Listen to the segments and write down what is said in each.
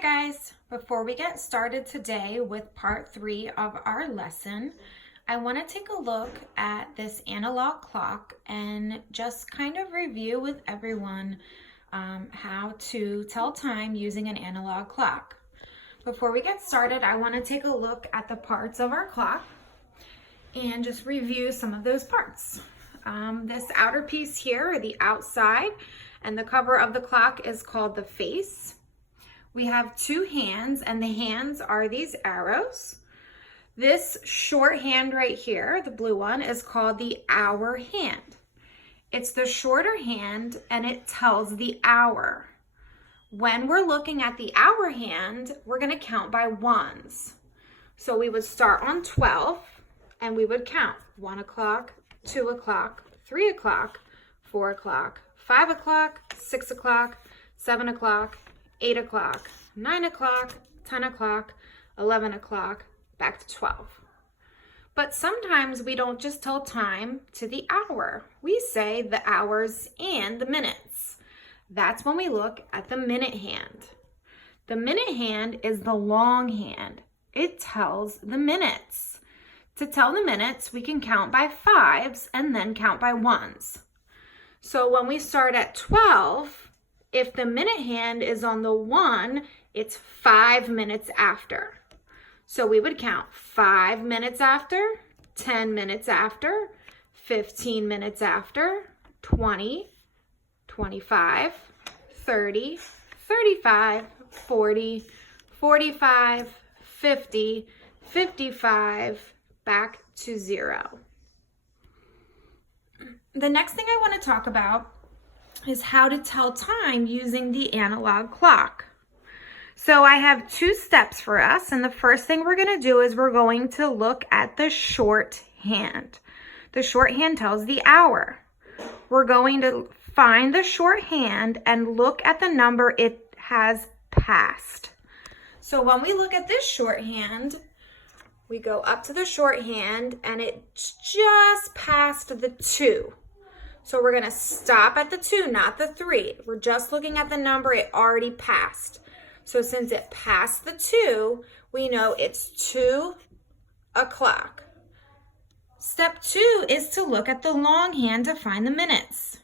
Hi guys, before we get started today with part 3 of our lesson, I want to take a look at this analog clock and just kind of review with everyone how to tell time using an analog clock. Before we get started, I want to take a look at the parts of our clock and just review some of those parts. This outer piece here, or the outside, and the cover of the clock is called the face. We have two hands, and the hands are these arrows. This short hand right here, the blue one, is called the hour hand. It's the shorter hand, and it tells the hour. When we're looking at the hour hand, we're going to count by ones. So we would start on 12, and we would count 1 o'clock, 2 o'clock, 3 o'clock, 4 o'clock, 5 o'clock, 6 o'clock, 7 o'clock, 8 o'clock, 9 o'clock, 10 o'clock, 11 o'clock, back to 12. But sometimes we don't just tell time to the hour. We say the hours and the minutes. That's when we look at the minute hand. The minute hand is the long hand. It tells the minutes. To tell the minutes, we can count by fives and then count by ones. So when we start at 12, if the minute hand is on the 1, it's 5 minutes after. So we would count 5 minutes after, 10 minutes after, 15 minutes after, 20, 25, 30, 35, 40, 45, 50, 55, back to 0. The next thing I want to talk about is how to tell time using the analog clock. So I have 2 steps for us, and the first thing we're going to do is we're going to look at the short hand. The short hand tells the hour. We're going to find the short hand and look at the number it has passed. So when we look at this short hand, we go up to the short hand and it's just past the 2. So we're going to stop at the 2, not the 3. We're just looking at the number it already passed. So since it passed the 2, we know it's 2 o'clock. Step 2 is to look at the long hand to find the minutes.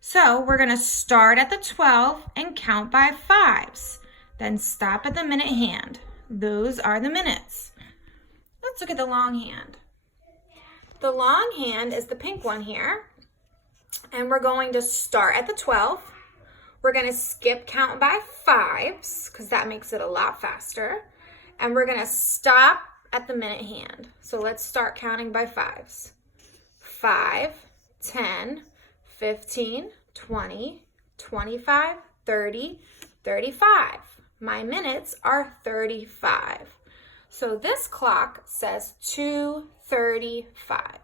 So we're going to start at the 12 and count by fives. Then stop at the minute hand. Those are the minutes. Let's look at the long hand. The long hand is the pink one here. And we're going to start at the 12. We're going to skip count by fives because that makes it a lot faster. And we're going to stop at the minute hand. So let's start counting by fives. 5, 10, 15, 20, 25, 30, 35. My minutes are 35. So this clock says 2:35.